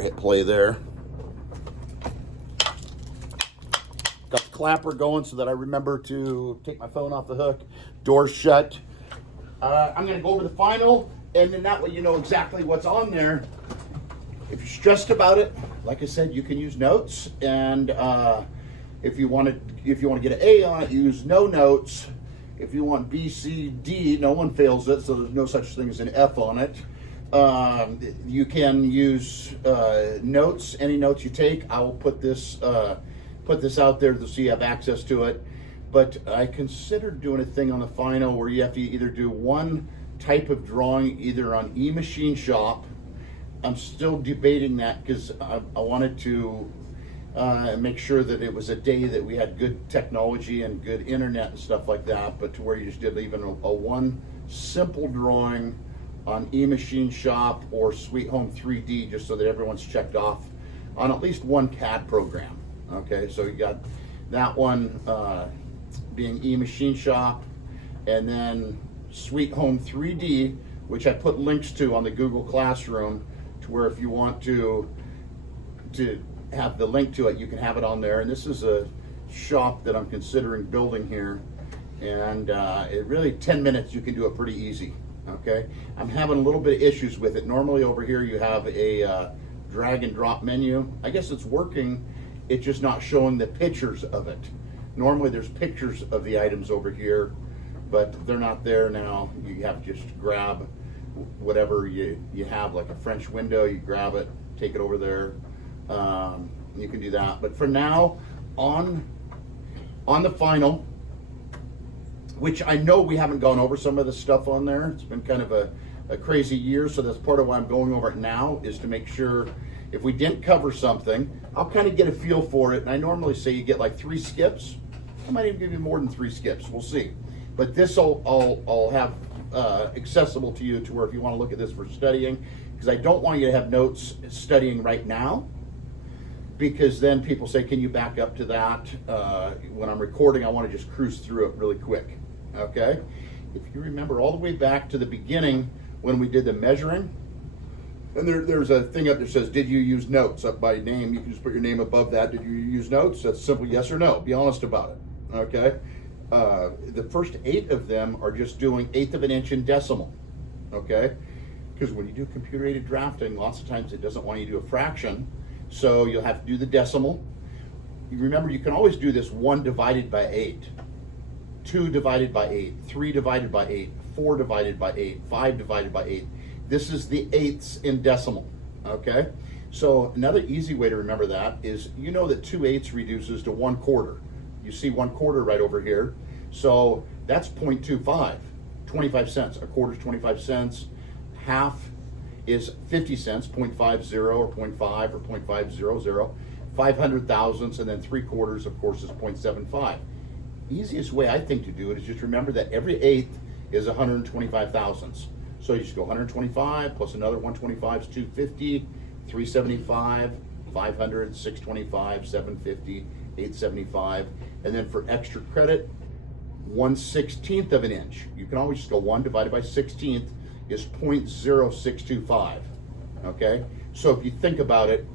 Hit play there. Got the clapper going so that I remember to take my phone off the hook. Doors shut. I'm going to go over the final, and then that way you know exactly what's on there. If you're stressed about it, like I said, you can use notes, and if you want to get an A on it, use no notes. If you want B, C, D, no one fails it, so there's no such thing as an F on it. You can use notes, any notes you take. I will put this out there so you have access to it. But I considered doing a thing on the final where you have to either do one type of drawing either on Emachine Shop. I'm still debating that because I wanted to make sure that it was a day that we had good technology and good internet and stuff like that, but to where you just did even a one simple drawing on Emachine Shop or Sweet Home 3D, just so that everyone's checked off on at least one CAD program. Okay, so you got that one being Emachine Shop, and then Sweet Home 3D, which I put links to on the Google Classroom, to where if you want to have the link to it, you can have it on there. And this is a shop that I'm considering building here, and it really 10 minutes you can do it pretty easy. Okay, I'm having a little bit of issues with it. Normally over here you have a drag and drop menu. I guess it's working, it's just not showing the pictures of it. Normally there's pictures of the items over here, but they're not there now. You have to just grab whatever you have, like a French window, you grab it, take it over there. You can do that. But for now, on the final, which I know we haven't gone over some of the stuff on there. It's been kind of a crazy year, so that's part of why I'm going over it now, is to make sure if we didn't cover something, I'll kind of get a feel for it. And I normally say you get like 3 skips. I might even give you more than 3 skips. We'll see. But this I'll have accessible to you to where if you want to look at this for studying, because I don't want you to have notes studying right now, because then people say, can you back up to that? When I'm recording, I want to just cruise through it really quick. Okay? If you remember all the way back to the beginning when we did the measuring, and there's a thing up there that says, did you use notes? Up by name, you can just put your name above that. Did you use notes? That's simple yes or no. Be honest about it. Okay? The first 8 of them are just doing 1/8 of an inch in decimal. Okay? Because when you do computer-aided drafting, lots of times it doesn't want you to do a fraction, so you'll have to do the decimal. You remember, you can always do this 1 divided by 8, 2 divided by 8, 3 divided by 8, 4 divided by 8, 5 divided by 8. This is the 8ths in decimal, okay? So another easy way to remember that is, you know that 2/8 reduces to 1/4. You see 1/4 right over here. So that's 0.25, 25 cents. A quarter is 25 cents. Half is 50 cents, 0.50 or 0.5 or 0.500. 500 thousandths, and then 3/4, of course, is 0.75. Easiest way I think to do it is just remember that every 1/8 is 125 thousandths. So you just go 125 plus another 125 is 250, 375, 500, 625, 750, 875, and then for extra credit, 1/16 of an inch. You can always just go 1 divided by 16th is 0.0625. Okay, so if you think about it,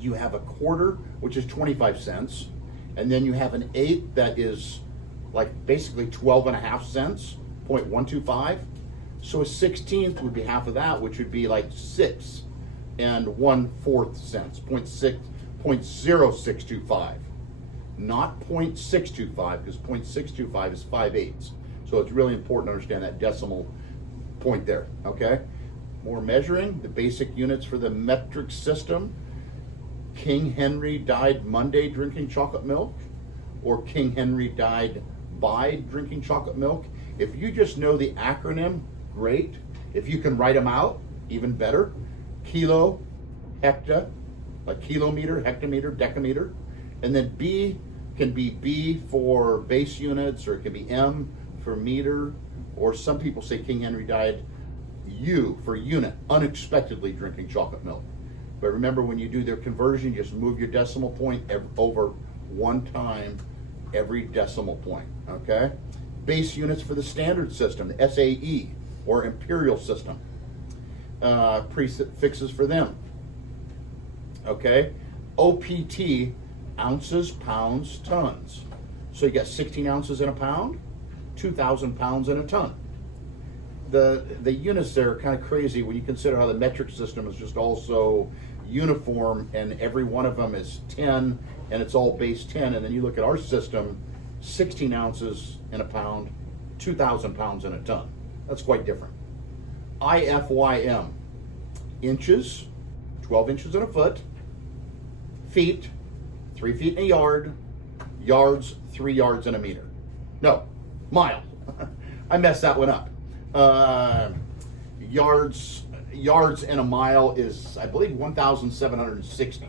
you have a quarter, which is 25 cents, and then you have an 1/8 that is like basically 12.5 cents, 0.125. So a 16th would be half of that, which would be like 6 and 1/4 cents, 0.0625, not 0.625, because 0.625 is 5/8. So it's really important to understand that decimal point there, okay? More measuring, the basic units for the metric system: King Henry died Monday drinking chocolate milk, or King Henry died by drinking chocolate milk. If you just know the acronym, great. If you can write them out, even better. Kilo, hecta, like kilometer, hectometer, decameter. And then B can be B for base units, or it can be M for meter, or some people say King Henry died U for unit, unexpectedly drinking chocolate milk. But remember, when you do their conversion, just move your decimal point over 1 time every decimal point, okay? Base units for the standard system, the SAE, or imperial system. Prefixes for them: Okay? OPT, ounces, pounds, tons. So you got 16 ounces in a pound, 2,000 pounds in a ton. The units there are kind of crazy when you consider how the metric system is just also uniform, and every one of them is 10, and it's all base 10. And then you look at our system, 16 ounces in a pound, 2,000 pounds in a ton. That's quite different. IFYM, inches, 12 inches in a foot, feet, 3 feet in a yard, yards, 3 yards in a meter. No, mile. I messed that one up. Yards in a mile is, I believe, 1,760.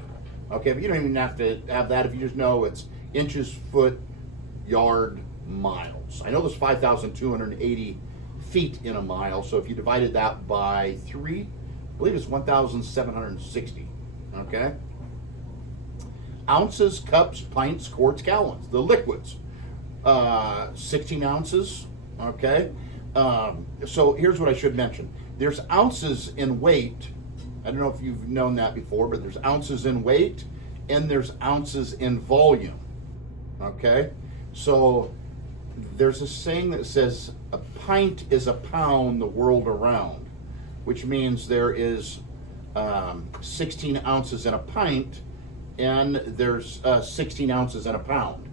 Okay, but you don't even have to have that if you just know it's inches, foot, yard, miles. I know there's 5,280 feet in a mile, so if you divided that by 3, I believe it's 1,760. Okay? Ounces, cups, pints, quarts, gallons, the liquids. 16 ounces. Okay? So here's what I should mention. There's ounces in weight. I don't know if you've known that before, but there's ounces in weight and there's ounces in volume. Okay? So there's a saying that says a pint is a pound the world around, which means there is 16 ounces in a pint, and there's 16 ounces in a pound,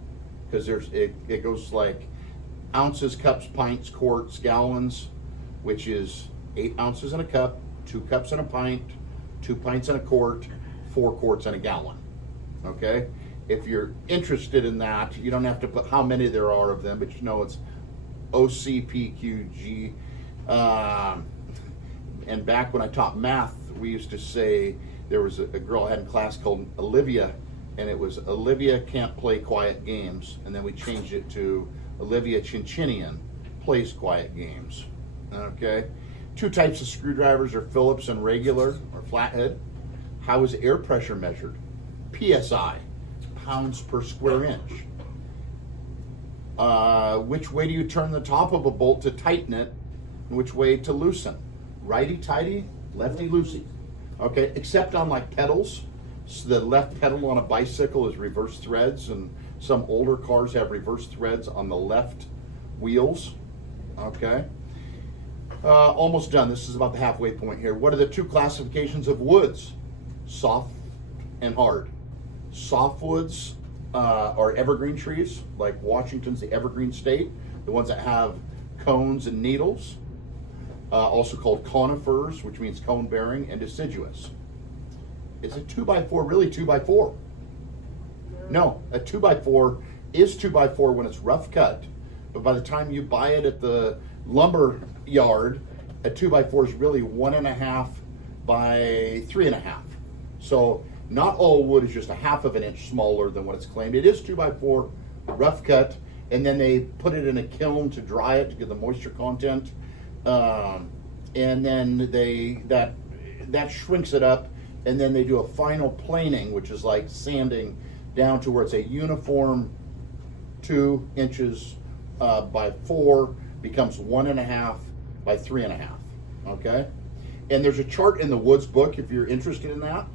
because it goes like ounces, cups, pints, quarts, gallons, which is 8 ounces in a cup, 2 cups in a pint, 2 pints in a quart, 4 quarts in a gallon. Okay? If you're interested in that, you don't have to put how many there are of them, but you know it's OCPQG. And back when I taught math, we used to say there was a girl I had in class called Olivia, and it was Olivia can't play quiet games, and then we changed it to Olivia Chinchinian plays quiet games. Okay? 2 types of screwdrivers are Phillips and regular or flathead. How is air pressure measured? PSI, pounds per square inch. Which way do you turn the top of a bolt to tighten it, and which way to loosen? Righty tighty, lefty loosey. Okay, except on like pedals. So the left pedal on a bicycle is reverse threads, and some older cars have reverse threads on the left wheels. Okay. Almost done. This is about the halfway point here. What are the 2 classifications of woods? Soft and hard. Softwoods are evergreen trees, like Washington's the evergreen state, the ones that have cones and needles, also called conifers, which means cone bearing, and deciduous. Is a 2x4 really 2x4? No, a 2x4 is 2x4 when it's rough cut, but by the time you buy it at the lumber yard, a 2x4 is really 1.5 by 3.5. So not all wood is just a half of an inch smaller than what it's claimed. It is 2x4 rough cut, and then they put it in a kiln to dry it to get the moisture content, and then that shrinks it up, and then they do a final planing, which is like sanding down to where it's a uniform 2 inches by 4 becomes 1.5 by 3.5. Okay, and there's a chart in the Woods book if you're interested in that.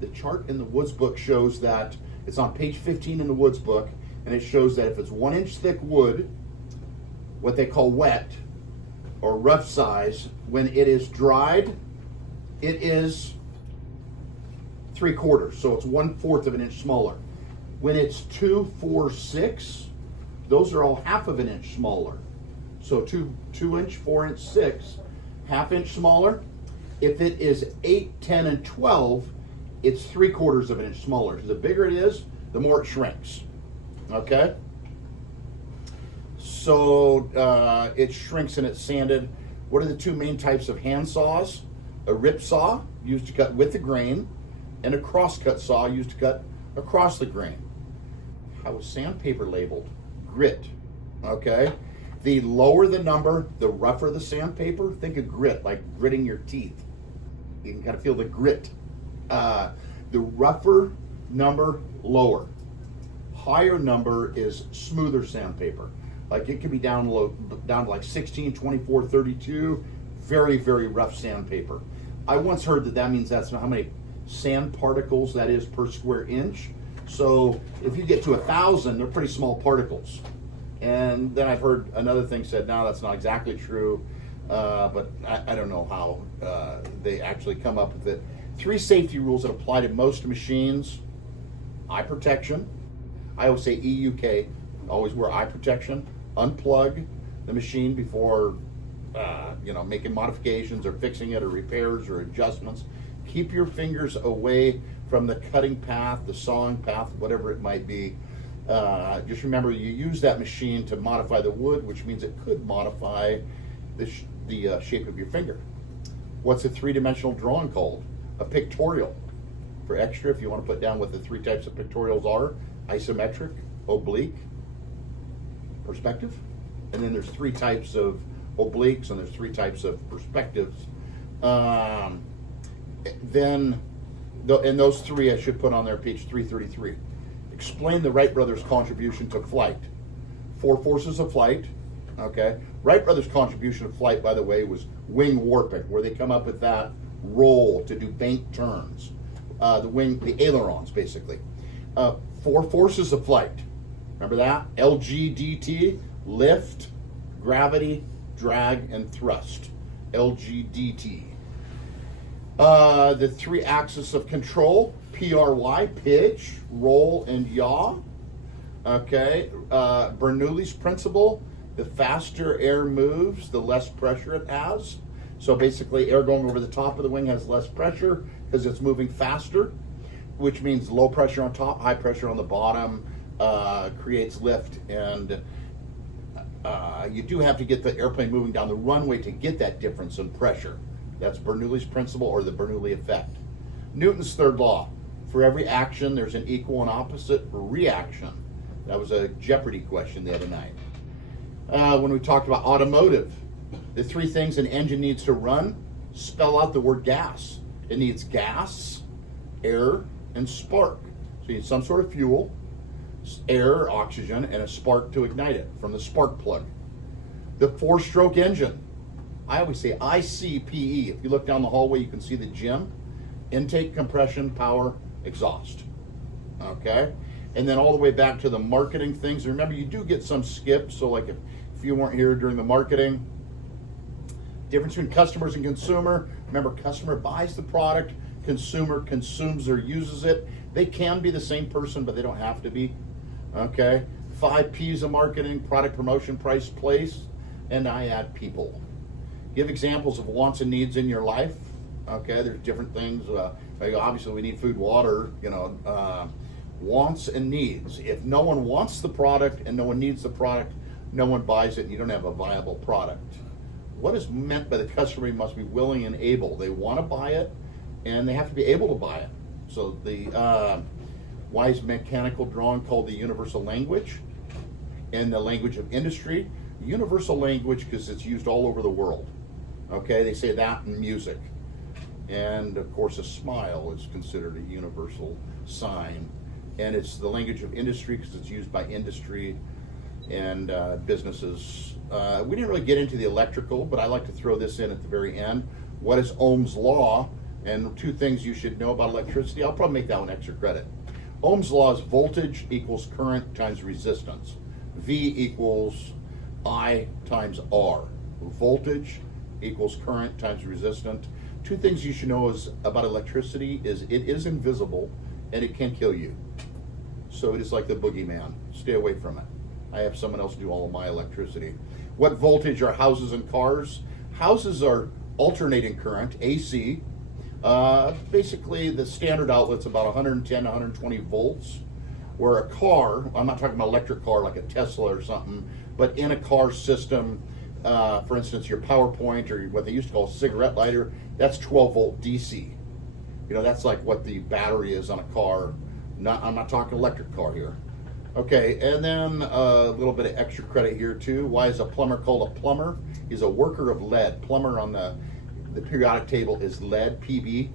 The chart in the Woods book shows that it's on page 15 in the Woods book, and it shows that if it's 1 inch thick wood, what they call wet or rough size, when it is dried, it is 3/4, so it's 1/4 of an inch smaller. When it's 2, 4, 6, those are all half of an inch smaller. So 2 inch, 4 inch, 6, half inch smaller. If it is 8, 10, and 12, it's 3/4 of an inch smaller. So the bigger it is, the more it shrinks. Okay? So it shrinks and it's sanded. What are the 2 main types of hand saws? A rip saw, used to cut with the grain, and a crosscut saw, used to cut across the grain. How is sandpaper labeled? Grit. Okay? The lower the number, the rougher the sandpaper. Think of grit, like gritting your teeth. You can kind of feel the grit. The rougher number, lower. Higher number is smoother sandpaper. Like it can be down to like 16, 24, 32. Very, very rough sandpaper. I once heard that means that's how many sand particles, that is, per square inch. So if you get to 1,000, they're pretty small particles. And then I've heard another thing said, no, that's not exactly true, but I don't know how they actually come up with it. 3 safety rules that apply to most machines: eye protection. I always say EUK, always wear eye protection. Unplug the machine before making modifications or fixing it or repairs or adjustments. Keep your fingers away from the cutting path, the sawing path, whatever it might be. Just remember, you use that machine to modify the wood, which means it could modify the shape of your finger. What's a 3-dimensional drawing called? A pictorial. For extra, if you want to put down what the 3 types of pictorials are: isometric, oblique, perspective. And then there's 3 types of obliques, and there's 3 types of perspectives. And those 3 I should put on there, page 333. Explain the Wright brothers' contribution to flight. 4 forces of flight. Okay. Wright brothers' contribution to flight, by the way, was wing warping, where they come up with that roll to do bank turns. The ailerons, basically. 4 forces of flight. Remember that? LGDT, lift, gravity, drag, and thrust. LGDT. The 3 axes of control: PRY, pitch, roll, and yaw. Okay. Bernoulli's principle: the faster air moves, the less pressure it has. So basically, air going over the top of the wing has less pressure because it's moving faster, which means low pressure on top, high pressure on the bottom, creates lift. And you do have to get the airplane moving down the runway to get that difference in pressure. That's Bernoulli's principle, or the Bernoulli effect. Newton's 3rd law: for every action, there's an equal and opposite reaction. That was a Jeopardy question the other night. When we talked about automotive, the 3 things an engine needs to run: spell out the word gas. It needs gas, air, and spark. So you need some sort of fuel, air, oxygen, and a spark to ignite it from the spark plug. The 4-stroke engine, I always say ICPE. If you look down the hallway, you can see the gym: intake, compression, power, exhaust. Okay? And then all the way back to the marketing things. Remember, you do get some skips. So like if you weren't here during the marketing, difference between customers and consumer. Remember, customer buys the product, consumer consumes or uses it. They can be the same person, but they don't have to be. Okay? 5 P's of marketing: product, promotion, price, place. And I add people. Give examples of wants and needs in your life. Okay, there's different things. Obviously, we need food, water. Wants and needs. If no one wants the product and no one needs the product, no one buys it, and you don't have a viable product. What is meant by the customer? Must be willing and able. They want to buy it, and they have to be able to buy it. So the why is mechanical drawing called the universal language, and the language of industry? Universal language because it's used all over the world. Okay, they say that in music. And of course, a smile is considered a universal sign. And it's the language of industry because it's used by industry and businesses. We didn't really get into the electrical, but I like to throw this in at the very end. What is Ohm's law? And 2 things you should know about electricity. I'll probably make that one extra credit. Ohm's law is voltage equals current times resistance. V equals I times R. Voltage equals current times resistance. 2 things you should know about electricity is it is invisible and it can kill you. So it is like the boogeyman. Stay away from it. I have someone else do all of my electricity. What voltage are houses and cars? Houses are alternating current, AC. Basically, the standard outlet's about 110 to 120 volts. Where a car, I'm not talking about electric car like a Tesla or something, but in a car system, for instance, your PowerPoint or what they used to call a cigarette lighter, that's 12 volt DC. That's like what the battery is on a car. I'm not talking electric car here. Okay, and then a little bit of extra credit here too. Why is a plumber called a plumber? He's a worker of lead. Plumber on the periodic table is lead, Pb.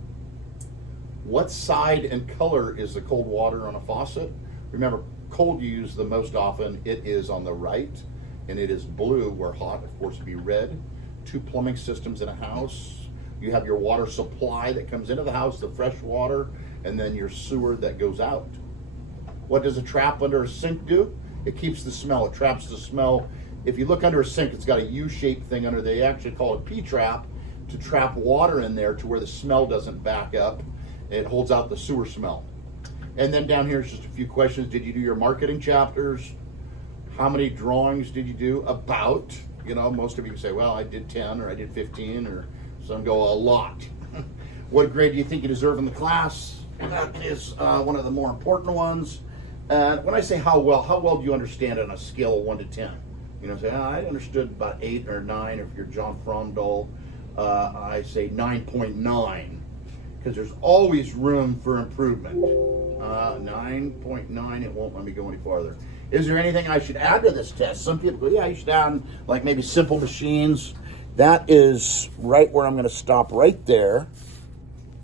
What side and color is the cold water on a faucet? Remember, cold you use the most often, it is on the right, and it is blue, where hot, of course, would be red. 2 plumbing systems in a house. You have your water supply that comes into the house, the fresh water, and then your sewer that goes out. What does a trap under a sink do? It keeps the smell. It traps the smell. If you look under a sink, it's got a U-shaped thing under. They actually call it P-trap to trap water in there to where the smell doesn't back up. It holds out the sewer smell. And then down here is just a few questions. Did you do your marketing chapters? How many drawings did you do? About, you know, most of you say, well, I did 10 or I did 15, or some go a lot. What grade do you think you deserve in the class? That is one of the more important ones. And when I say how well do you understand on a scale of 1 to 10? You know, say, I understood about 8 or 9. Or if you're John Fromdahl, I say 9.9, because there's always room for improvement. 9.9, it won't let me go any farther. Is there anything I should add to this test? Some people go, yeah, you should add like maybe simple machines. That is right where I'm going to stop right there.